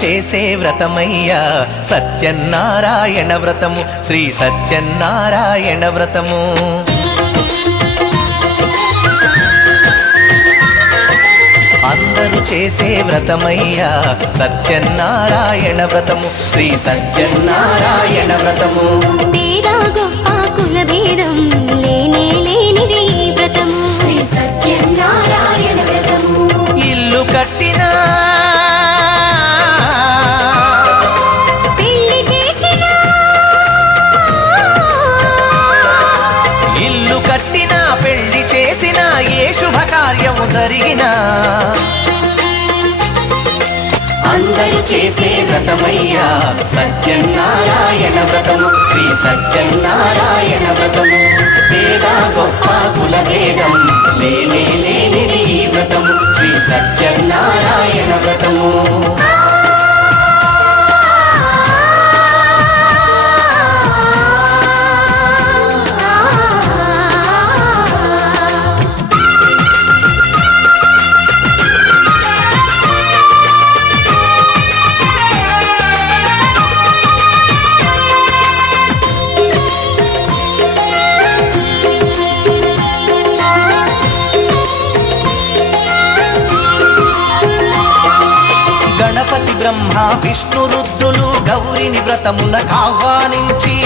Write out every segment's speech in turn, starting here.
చేసే వ్రతమయ్యా సత్యనారాయణ వ్రతము, శ్రీ సత్యనారాయణ వ్రతము. అందరూ చేసే వ్రతమయ్యా సత్యనారాయణ వ్రతము, శ్రీ సత్యనారాయణ వ్రతము. పేద గొప్ప కుల భేదం లేనే లేనిది ఈ వ్రతము, శ్రీ సత్యనారాయణ వ్రతము. ఇల్లు కట్టినా పెళ్లి చేసినా, ఇల్లు కట్టినా పెళ్లి చేసినా ఏ శుభకార్యము జరిగినా అందరూ చేసే వ్రతమయ్యా సత్యనారాయణ వ్రతము, శ్రీ సత్యనారాయణ వ్రతము. పేద గొప్ప కుల భేదం లేనే లేనిది ఈ వ్రతము, శ్రీ సత్యనారాయణ వ్రతము. గణపతి బ్రహ్మ విష్ణు రుద్రులు గౌరిని వ్రతమునకు ఆహ్వానించి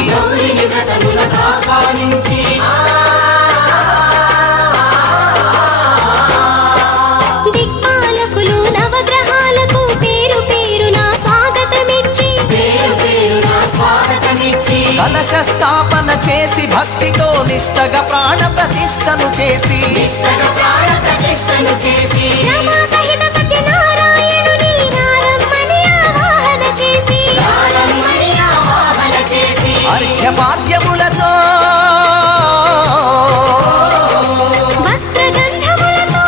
దిక్పాలకులు నవగ్రహాలకు పేరు పేరున స్వాగతమిచ్చి కలశ స్థాపన చేసి భక్తితో నిష్టగా ప్రాణ ప్రతిష్టను చేసి రమా సహిత సత్యనారాయణుని నారమ్మని ఆవాహన చేసి అర్ఘ్యపాద్యములతో వస్త్రగంధములతో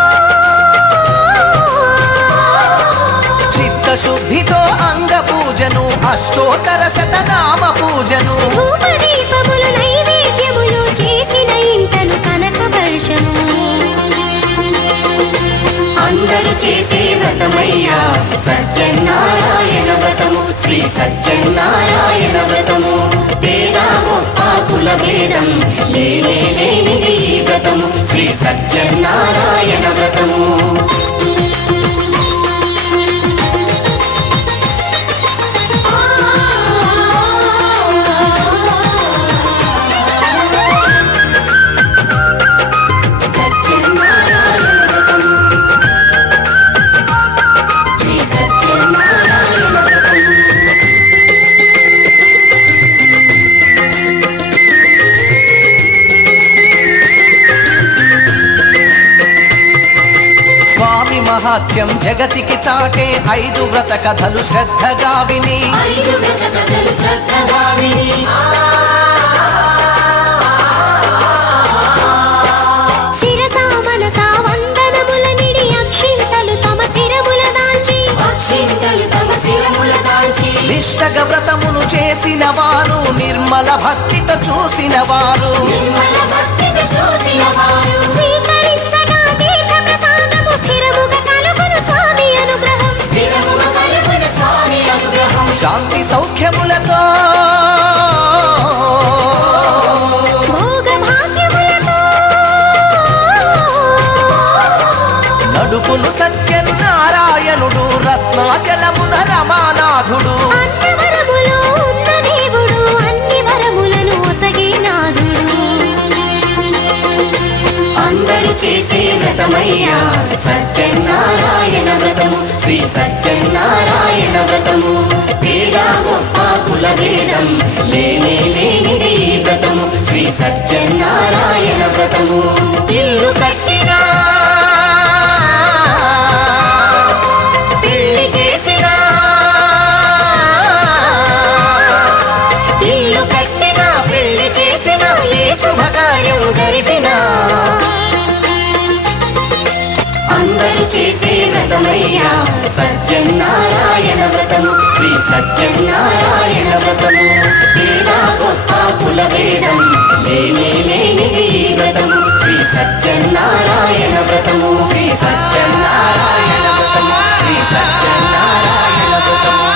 చిత్తశుద్ధితో అంగ పూజను అష్టోత్తర శతనామ పూజను ధూపదీపములు నైవేద్యములు చేసిన ఇంతను కనక వర్షము. అందరూ చేసే వ్రతమయ్యా సత్యనారాయణ వ్రతము, శ్రీ సత్యనారాయణ వ్రతము. పేద గొప్ప కుల భేదం లేనే లేనిది ఈ వ్రతము, శ్రీ సత్యనారాయణ వ్రతము. మహాత్యం జగతికి చాటే 5 వ్రత కథలు శ్రద్ధగా విని శిరసా మనసా వందనముల నిడి అక్షింతలు తమ శిరముల దాల్చి నిష్టగ వ్రతమును చేసిన వారు నిర్మల భక్తితో చూసిన వారు స్వీకరించగా తీర్థ ప్రసాదము స్థిరముగా కలుగును స్వామి అనుగ్రహం. శాంతి సౌఖ్యములతో భోగ భాగ్యములతో నడుపును సత్యనారాయణుడు రత్నాచలమున రమానాథుడు. అన్నవరములో ఉన్న దేవుడు అన్ని వరములను ఒసగే నాథుడు. అందరూ చేసే వ్రతమయ్యా సత్యనారాయణ వ్రతము, శ్రీ సత్యనారాయణ వ్రతము. పేద గొప్ప కుల భేదం లేనే లేనిది ఈ వ్రతము, శ్రీ సత్యనారాయణ వ్రతము. ఇల్లు కట్టినా పెళ్లి చేసినా, ఇల్లు కట్టినా పెళ్లి చేసినా ఏ శుభకార్యం జరిపినా అందరూ చేసే వ్రతమయ్యా సత్యనారాయణ వ్రతము, శ్రీ సత్యనారాయణ వ్రతము. పేద గొప్ప కుల భేదం లేనే లేనిది ఈ వ్రతము, శ్రీ సత్యనారాయణ వ్రతము, శ్రీ సత్యనారాయణ వ్రతము, శ్రీ సత్యనారాయణ వ్రతము.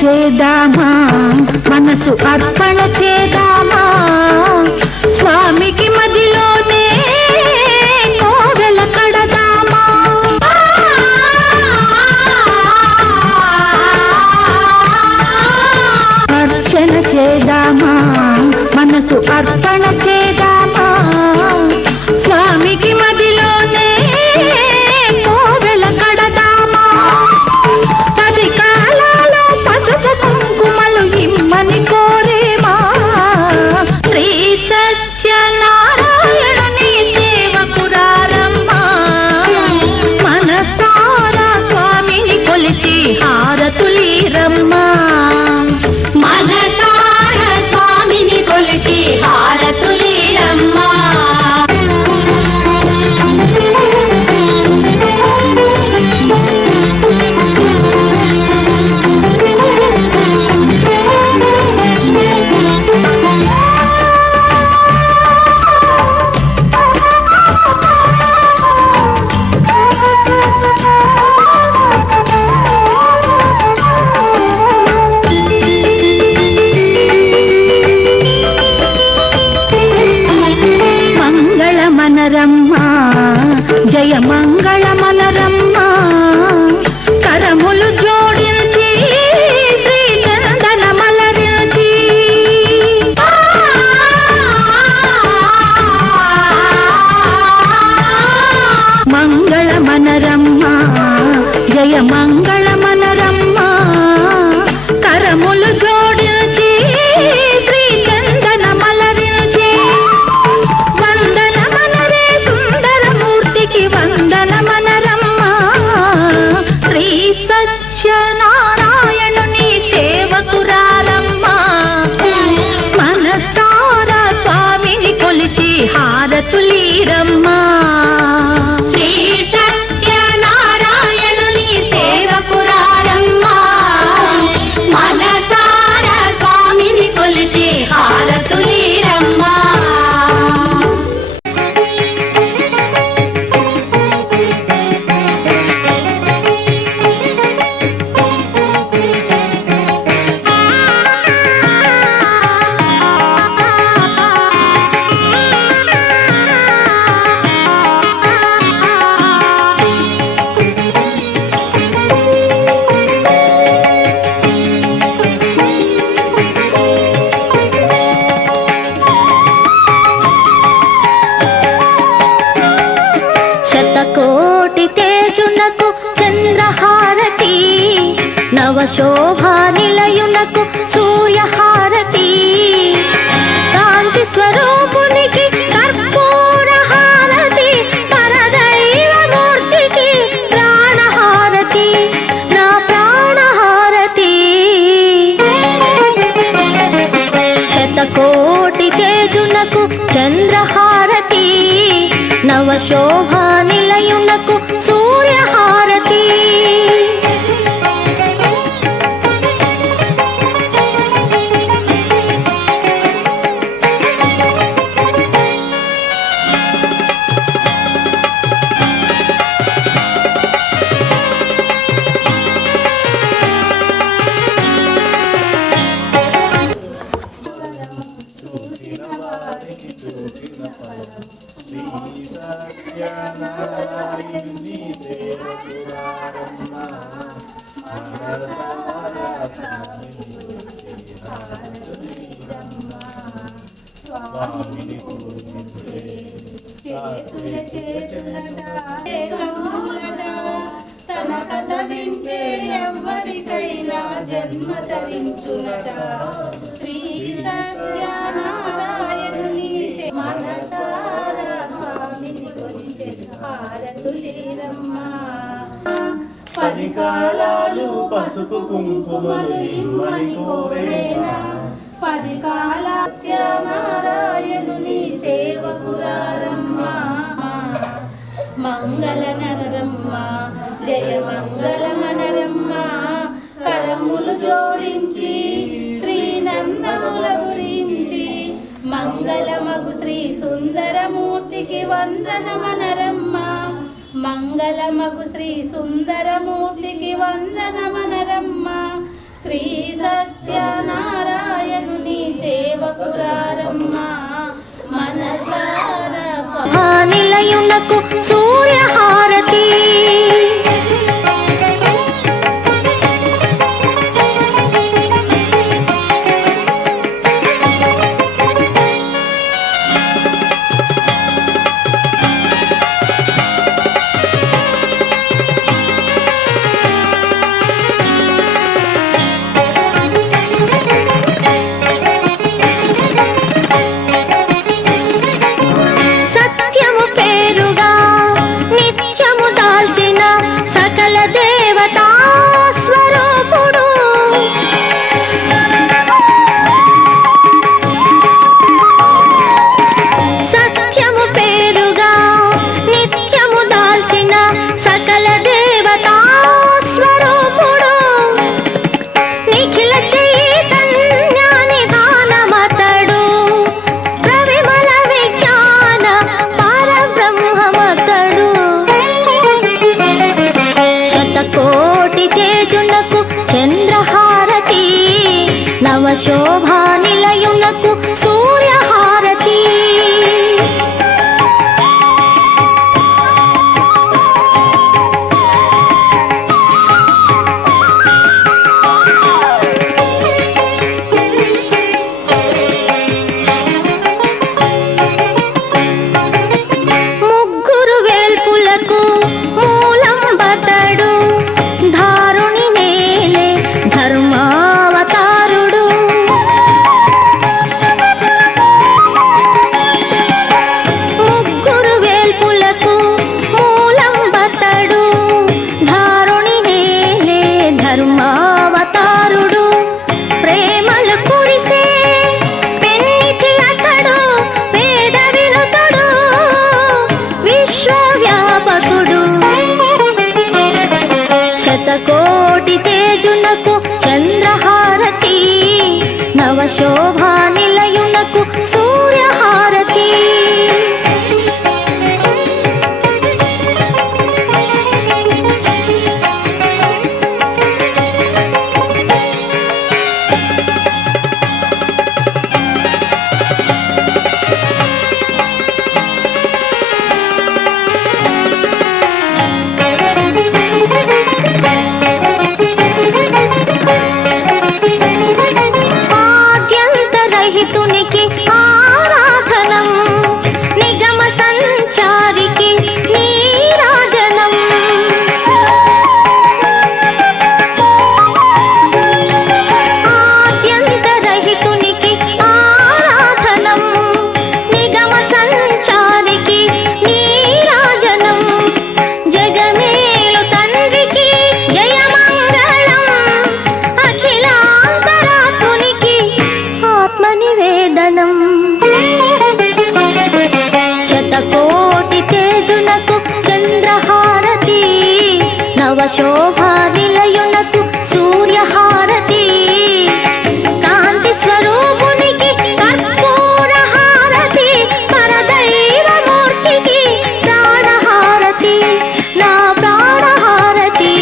చేదామా మనసు అర్పణ చేదామా స్వామికి మదిలోనే కోవెల కడదామా అర్చన చేదామా మనసు అర్పణ చేదామా స్వామికి మదిలోనే కోవెల కడదామా 10 కాలాలు పసుపు కుంకుమలు ఇమ్మని కోరేమా శ్రీ సత్యనారాయణుని సేవకురారమ్మా మనసారా స్వామిని కొలిచి హారతులీరమ్మా మనసారా స్వామిని కొలిచి హారతులీరమ్మా జయ మంగళ మనరమ్మా కరములు జోడించి శ్రీ చందన మలరించి మంగళ మనరమ్మా జయ మంగళ మనరమ్మా కరములు జోడించి శ్రీ చందన మలరించి వందన మనరే సుందరమూర్తికి వందన మనరమ్మా శ్రీ సత్యనారాయణుని సేవకురారమ్మా మనసారా స్వామిని కొలిచి హారతులీరమ్మా శ్రీ సత్యనారాయణుని సేవకురారమ్మా మనసారా స్వామిని కొలిచి హారతులీరమ్మా శతకోటి తేజునకు చంద్రహారతి నవశోభా నిలయునకు సూర్యహారతి కాంతి స్వరూపునికి కర్పూర హారతి పరదైవమూర్తికి ప్రాణహారతి నా ప్రాణహారతి శతకోటి తేజునకు చంద్రహారతి నవశోభా నిలయునకు సూర్యహారతి తన కథ వింటే ఎవరికైనా జన్మ తరించునట శ్రీ సత్యనారాయణుని మనసారా స్వామిని కొలిచే హారతులీరమ్మా 10 కాలాలు పసుపు కుంకుమలు ఇమ్మని కోరేనా 10 కాల సత్యనారాయణుని సేవకురారమ్మా మంగళ నరరమ్మా జయ మంగళ మనరమ్మా కరములు జోడించి శ్రీ నందముల గురించి మంగళమగు శ్రీ సుందరమూర్తికి వందనమనరమ్మా మంగళమగు శ్రీ సుందరమూర్తికి వందనమనరమ్మా శ్రీ నవశోభా నిలయునకు సూర్యహారతి ముగ్గురు వేల్పులకు మూలం బతడు ధారుని నేలే ధర్మావతారుడు ముగ్గురు వేల్పులకు మూలం బతడు ధారుని నేలే ధర్మావతారుడు ప్రేమలు కురిసే పెన్నిచి అతడు వేద వినుతుడు విశ్వవ్యాపకుడు శతకోటి తేజునకు చంద్రహారతి నవశోభా నిలయునకు సూర్యహారతి ఆద్యంతరహితునికి ఆరాధనం నిగమ సంచారికి నీరాజనం ఆద్యంతరహితునికి ఆరాధనం నిగమ సంచారికి నీరాజనం జగమేలు తండ్రికి జయమంగళం అఖిలాంతరాత్మునికి ఆత్మ నివేదనం శతకోటి తేజునకు చంద్రహారతి నవశోభా నిలయునకు సూర్యహారతి కాంతి స్వరూపునికి కర్పూరహారతి పరదైవమూర్తికి ప్రాణహారతి నా ప్రాణహారతి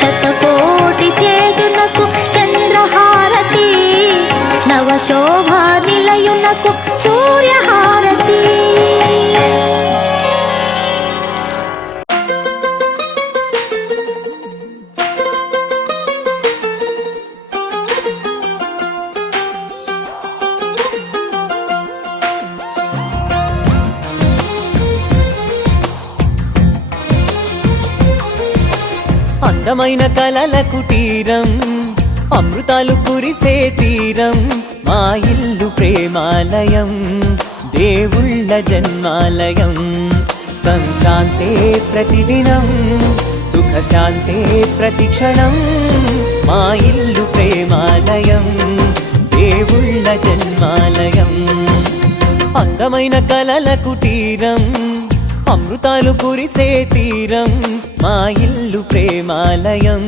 శతకోటి తేజునకు చంద్రహారతి నవశోభా నిలయునకు సూర్యహారతి అందమైన కలల కుటీరం అమృతాలు కురిసే తీరం మా ఇల్లు ప్రేమాలయం దేవుళ్ళ జన్మాలయం సంక్రాంతే ప్రతిదినం సుఖశాంతే ప్రతిక్షణం మా ఇల్లు ప్రేమాలయం దేవుళ్ళ జన్మాలయం అందమైన కలల కుటీరం అమృతాలు కురిసే తీరం మా ఇల్లు ప్రేమాలయం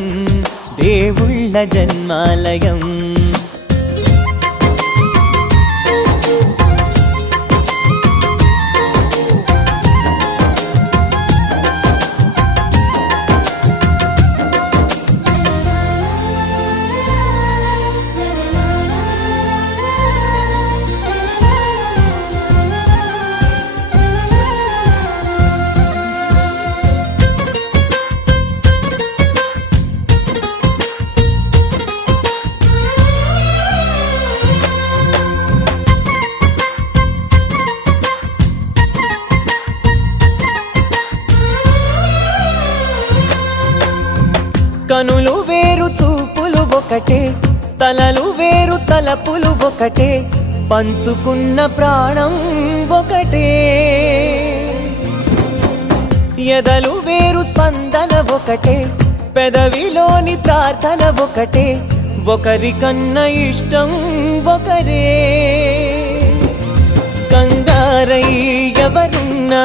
దేవుళ్ళ జన్మాలయం కనులు వేరు చూపులు ఒకటే తలలు వేరు తలపులు ఒకటే పంచుకున్న ప్రాణం ఒకటే ఎదలు వేరు స్పందన ఒకటే పెదవిలోని ప్రార్థన ఒకటే ఒకరికన్నా ఇష్టం ఒకరే కంగారై ఎవరున్నా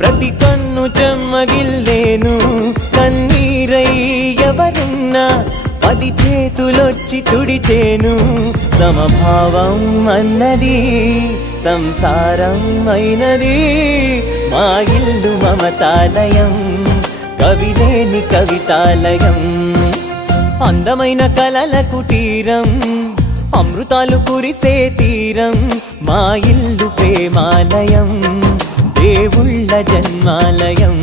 ప్రతి కన్ను చెమ్మగిల్లేను కన్నీరై ఎవరున్నా 10 చేతులొచ్చి తుడిచేను సమభావం అన్నది సంసారం అయినది మా ఇల్లు మమతాలయం కవిలేని కవితాలయం అందమైన కలల కుటీరం అమృతాలు కురిసే తీరం మా ఇల్లు ప్రేమాలయం దేవుళ్ళ జన్మాలయం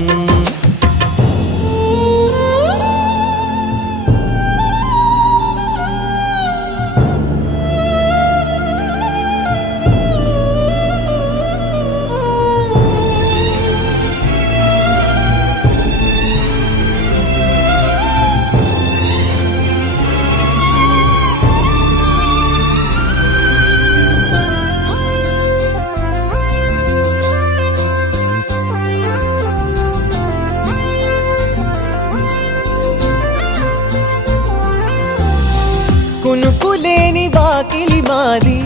కునుకులేని వాకిలి మాది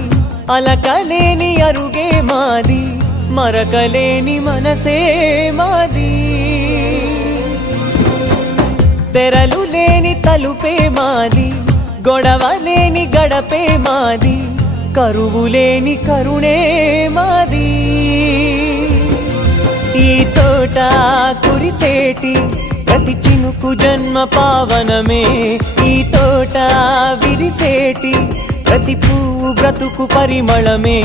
అలకలేని అరుగే మాది మరకలేని మనసే మాది తెరలు లేని తలుపే మాది గొడవ లేని గడపే మాది కరువు లేని కరుణే మాది ఈ చోట కురిసేటి ప్రతి చినుకు జన్మ పావనమే ఈ తోట విరిసేటి ప్రతి పువ్వు బ్రతుకు పరిమళమే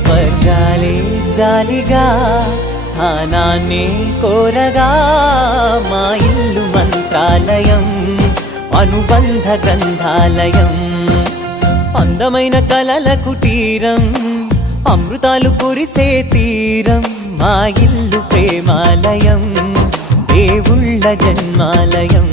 స్వర్గాలే జాలిగా స్థానాన్ని కోరగా మా ఇల్లు మంత్రాలయం అనుబంధ గ్రంథాలయం అందమైన కలల కుటీరం అమృతాలు కురిసే తీరం మా ఇల్లు ప్రేమాలయం దేవుళ్ళ జన్మాలయం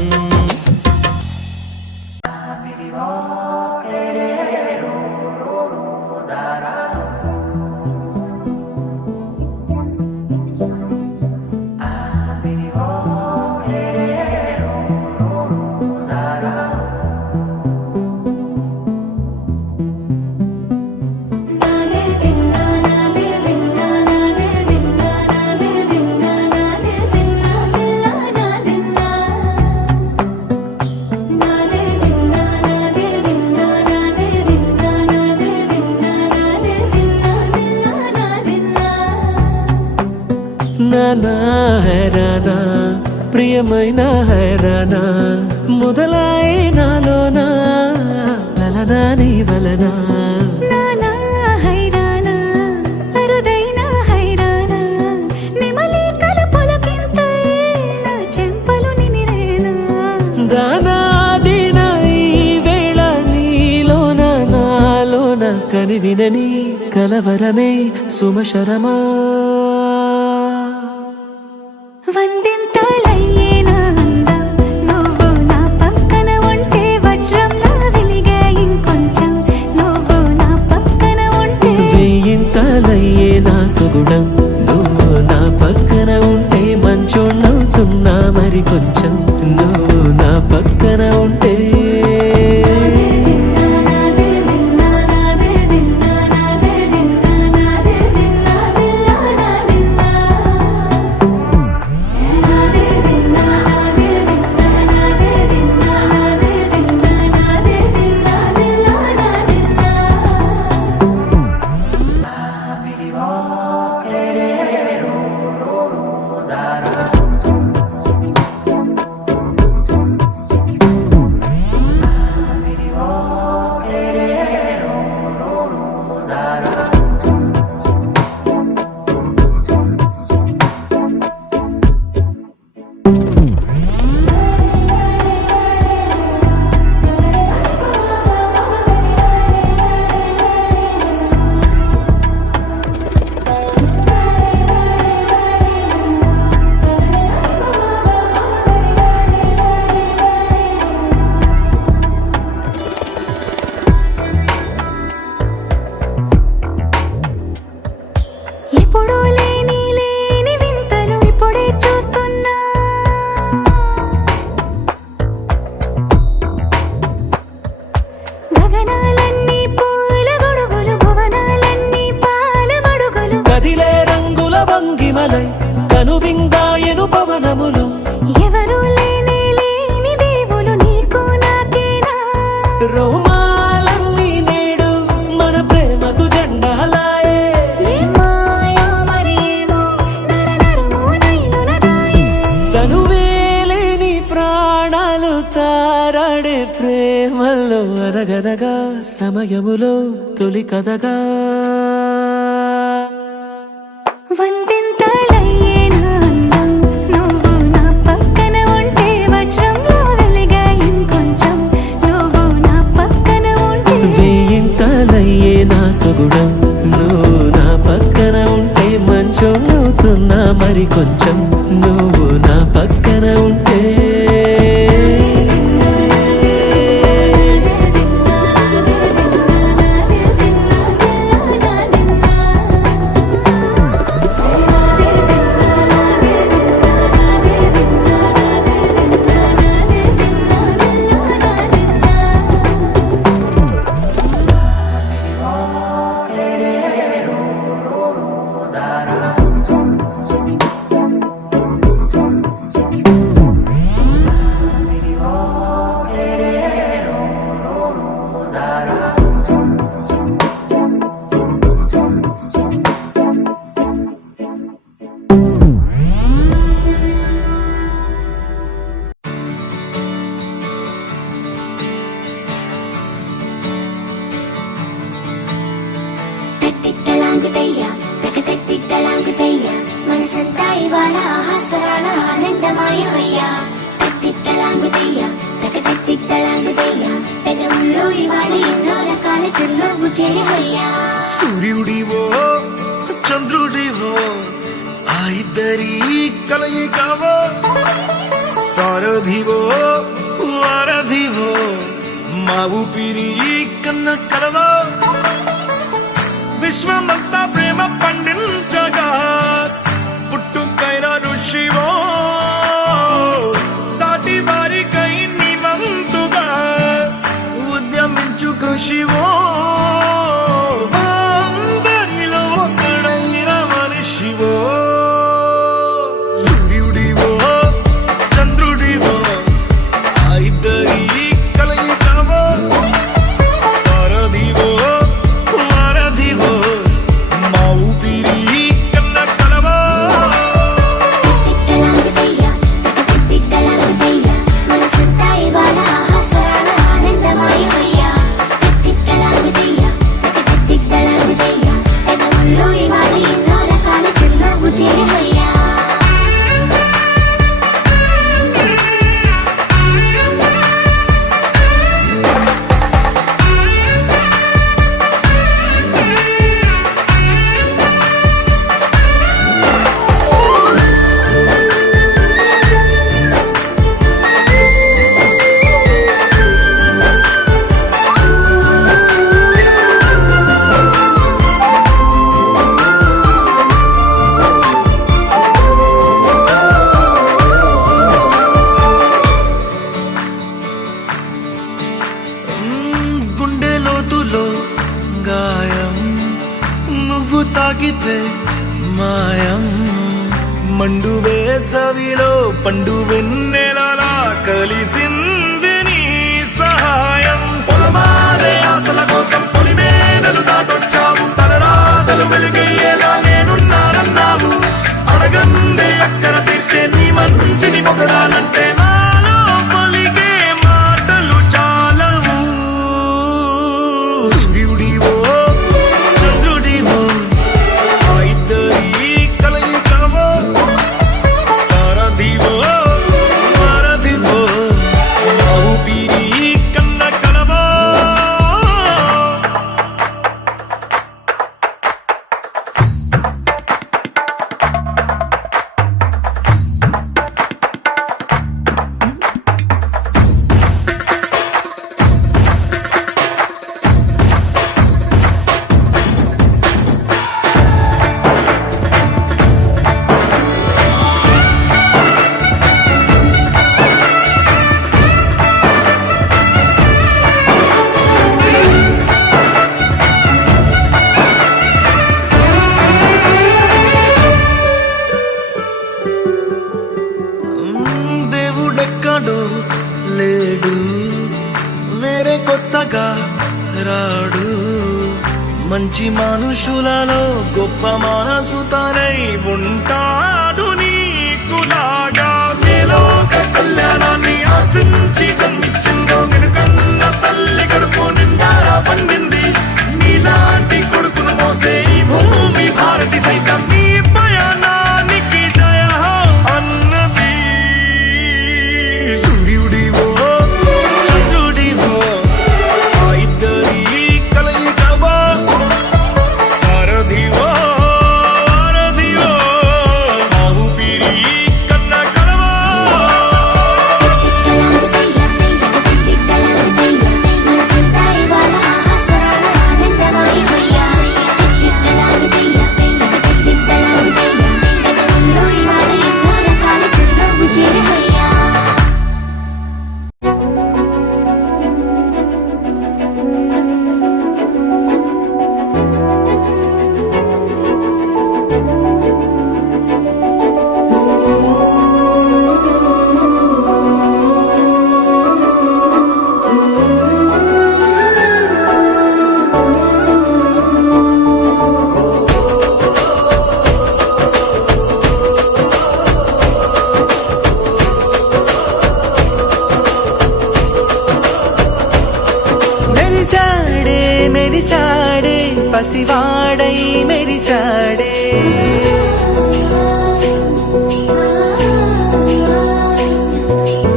నానా హైరానా ప్రియమైన హైరానా మొదలై నాలోనా లలనా నీ వలనా నానా హైరానా అరుదైన హైరానా నిమలి కలుపులకింతై నా చెంపలు నిమిరేనా దానా దిన ఈ వేళ నీలోన నాలోన కనివినని కలవరమే సుమశరమా వందింతలయ్యేనా అందం నువ్వు నా పక్కన ఉంటే వజ్రంలా వెలిగే ఇంకొంచెం నువ్వు నా పక్కన ఉంటే వేయింతలయ్యే నా సుగుణం నువ్వు నా పక్కన ఉంటే మంచోళ్ళవుతున్నా మరి కొంచెం నువ్వు నా పక్కన ఉంటే ఎప్పుడూ లేని వింతలు ఇప్పుడే చూస్తున్నా గగనాలన్నీ పూల గొడుగులు భువనాలన్నీ పాల మడుగులు కదిలే రంగుల భంగిమలై కనువిందాయను పవనములు ఎవరు లేని దేవులు నీకు నాకేనా రోమాలన్నీ నేడు మన ప్రేమకు జెండాలాయే ఏ మాయో మరేమో నరనరమో నైలునదాయే తనువేలేని ప్రాణాలు తారాడే ప్రేమ ప్రేమల్లో అరగరగా సమయములో తొలి కథగా వందింతలయ్యే నా అందం నువ్వు నా పక్కన ఉంటే వజ్రంలో వెలిగా ఇంకొంచెం నువ్వు నా పక్కన ఉంటే వేయింతలయ్యే నా సొగుడం నువ్వు నా పక్కన ఉంటే మంచం అవుతున్నా మరి కొంచెం నువ్వు నా పక్కన ఉంటే తలాంగుతయ్యా తగతట్టి తలాంగుతయ్యా మనసంతా ఇవాళ ఆహాస్వరాల ఆనందమాయ హొయ్యా తట్టి తలాంగుతయ్యా తగతట్టి తలాంగుతయ్యా పెదవుల్లో ఇవాళ ఎన్నో రకాల చిరునవ్వు చేరి హొయ్యా సూర్యుడివో చంద్రుడివో ఆ ఇద్దరి కలయికవో సారథివో వారధివో మా ఊపిరి కన్న కలవో విశ్వమంతా ప్రేమ పండించగా పుట్టుకైన ఋషివో సాటి వారికై నివంతుగా ఉద్యమించు కృషివో అందరిలో ఒకడైన మనిషివో సూర్యుడివో చంద్రుడివో ఆ ఇద్దరి కలయికవో సారథివో వారధివో మా ఊపిరి కన్న కలవో తలాంగుతయ్యా తగతట్టి తలాంగుతయ్యా మనసంతా ఇవాళ ఆహాస్వరాల ఆనందమాయ హొయ్యా తట్టి తలాంగుతయ్యా తగతట్టి తలాంగుతయ్యా పెదవుల్లో ఇవాళ ఎన్నో రకాల చిరునవ్వు చేరి హొయ్యా గుండె లోతులో గాయం నువ్వు తాకితే మాయం మండు వేసవిలో పండు వెన్నెలలా కలిసింది నీ సహాయం పొలమారే ఆశల కోసం పొలిమేనలు దాటొచ్చావు తలరాతలు వెలుగయ్యేలా నేనున్నానన్నావు అడగందే అక్కర తీర్చే నీ మంచిని పొగడాలంటే నాలో పలికే మాటలు చాలవు సూర్యుడివో చంద్రుడివో ఆ ఇద్దరి కలయికవో సారథివో వారధివో మా ఊపిరి కన్న కలవో దేవుడెక్కడో లేడు వేరే కొత్తగా రాడు మంచి మనుషులలో గొప్ప మనసు తనై ఉంటాడు నీకులాగా లోక కళ్యాణాన్ని ఆశించి జన్మించిందో వెనుకన్న మెరిసాడే పసివాడై మెరిసాడే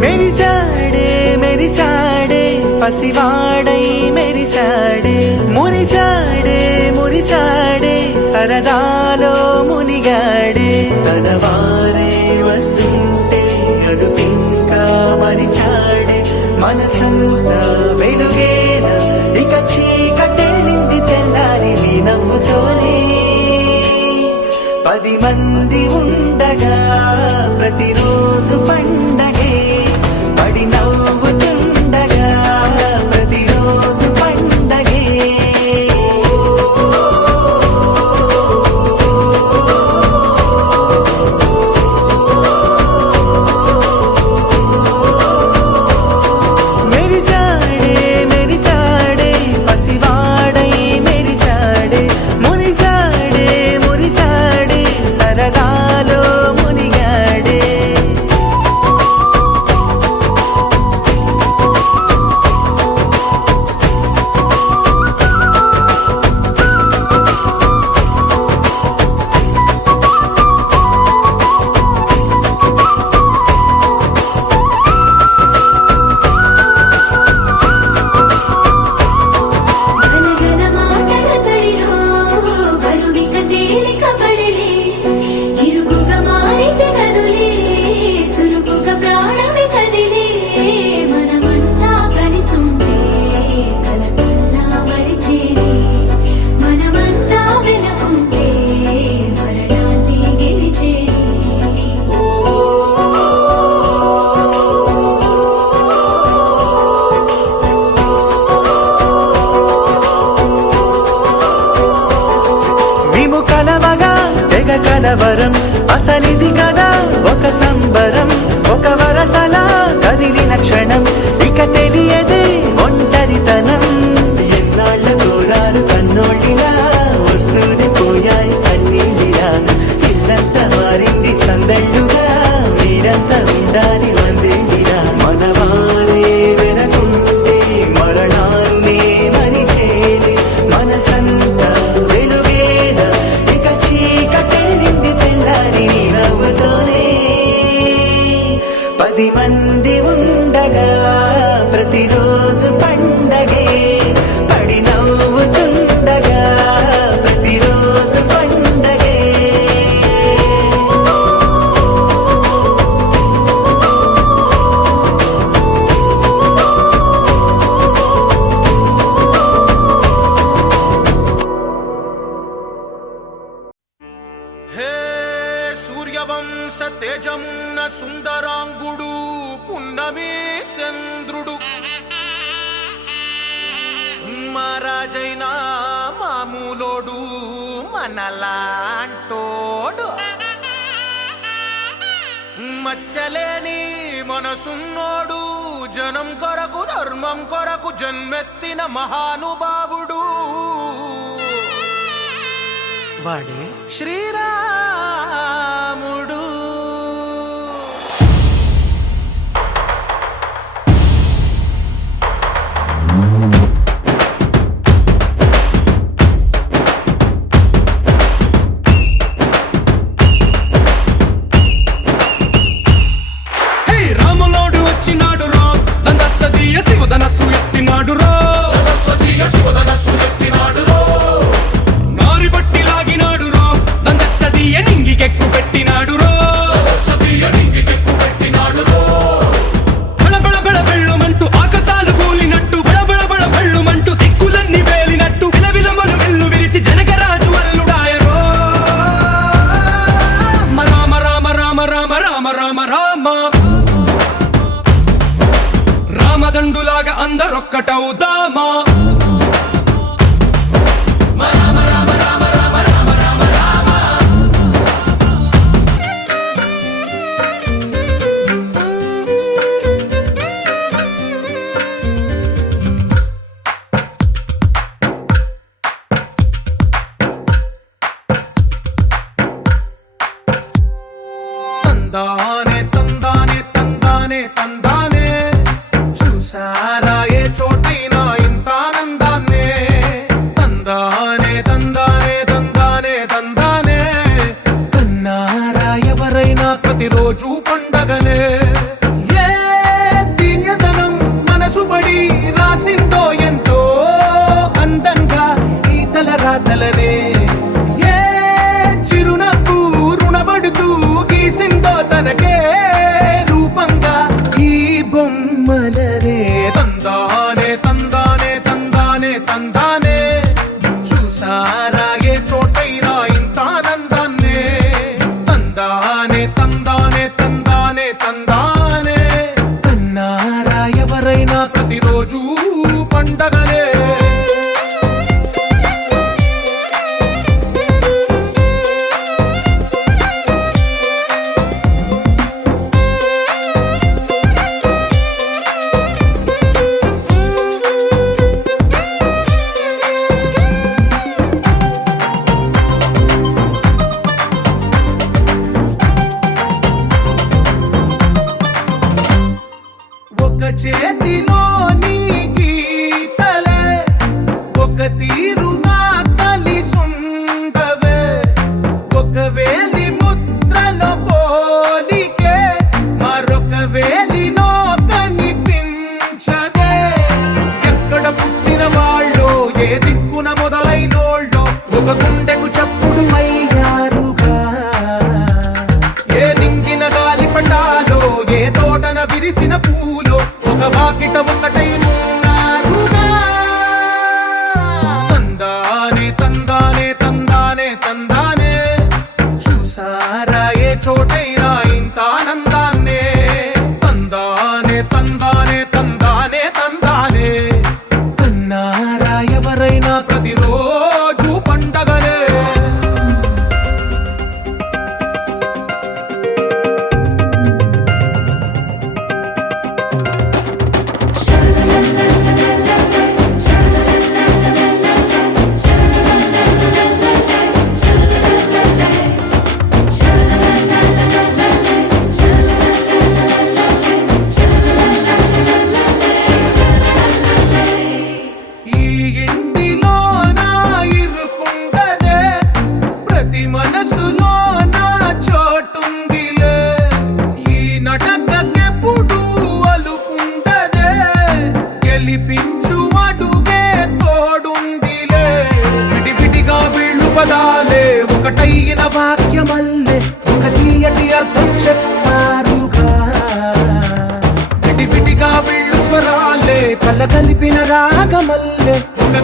మెరిసాడే మెరిసాడే పసివాడై మెరిసాడే మురిసాడే మురిసాడే సరదాలో మునిగాడే తన వారే వస్తుంటే అడుపింకా మరిచాడే మనసంతా వెలుగేన ఇక చీకటెళ్ళింది తెల్లారి నీ నవ్వుతోనే 10 మంది ఉండగా ప్రతిరోజు పండగే పడి నవ్వుతుండగా ప్రతిరోజు పండగే మెరిసాడే మెరిసాడే పసివాడై మెరిసాడే మురిసాడే మురిసాడే సరదాలో మునిగాడే గలగల మాటల సడిలో బరువిక తేలిక పడలే ఇరుగుగా మారితే కదులే చురుకుగా ప్రాణమి కదిలే మనమంతా కలిసుంటే కలకున్నా మరిచేరే మనమంతా వెనకుంటే మరణాన్ని గెలిచేరే మేము కలవగా తెగ కలవరం అసలిది కదా ఒక సంబరం ఒక వరసలా కదిలిన క్షణం ఇక తెలియదే ఒంటరితనం ఎన్నాళ్ళ దూరాలు కన్నోళ్ళిలా వస్తూనే పోయాయి కన్నీళ్ళిలా ఇల్లంతా మారింది సందళ్ళుగా మీరంతా ఉండాలి వందేళ్ళిలా మనవారే వెనకుంటే మరణాన్నే మరిచేలే మనసంతా వెలుగేన ఇక చీకటెళ్ళింది తెల్లారి నీ నవ్వుతోనే 10 మంది ఉండగా ప్రతిరోజు పండగే పడి నవ్వుతుండగా ప్రతిరోజు పండగే హే సూర్యవంశ తేజమున్న సుందరాంగుడు పున్నమి చంద్రుడు మహారాజైన మామూలోడు మనలాంటోడు మచ్చలేని మనసున్నోడు జనం కొరకు ధర్మం కొరకు జన్మెత్తిన మహానుభావుడు వాడే శ్రీరాముడు రాములోడు వచ్చినాడు రో దందసదీయ శివధనస్సు ఎత్తినాడు రో నారి బట్టి లాగినాడు రో దందసదీయ నింగికెక్కు పెట్టినాడు రో బళబళ బళ బెళ్ళుమంటూ ఆకాశాలు కూలినట్టు బళబళ బళ బెళ్ళుమంటూ దిక్కులన్నీ వేలినట్టు విలవిలమలు వెల్లు విరిచి జనకరాజు అల్లుడాయరో రామ రామ రామ రామ రామ రామ రామ రామదండులాగా అందరొక్కటవుదామా పండగనే ఒక చేతిలోని గీతలే ఒక తీరుగా కలిసుండవే ఒక వేలి ముద్రలో పోలికే మరొక వేలిలో కనిపించదే ఎక్కడ పుట్టిన వాళ్ళో ఏ దిక్కున మొదలైనోళ్ళో ఒక గుండెకు చప్పుడు అయ్యారుగా ఏ దింగిన గాలి పటాలో ఏ తోటన విరిసిన పూలో ఒక వాకిట ఒకటై ఉన్నారుగా తందానే తందానే తందానే తందానే చూసారా ఏ చోటైనా ఇంత ఆనందాన్నే తందానే తందానే తందానే తందానే అన్నారా ఎవరైనా ప్రతిరోజు పండగనే ఈ ఇంటిలో నా ఇరుకుండదే ప్రతి మనసులో నా చోటుందిలే ఈ నటకెప్పుడు అలుకుండదే గెలిపించు అడుగే తోడుందిలే విడివిడిగా వీళ్ళు పదాలే ఒకటైన వాక్యమల్లే ఒక తీయటి అర్థం చెప్పారుగా విడివిడిగా వీళ్ళు స్వరాలే కలగలిపిన రాగమల్లే ఒక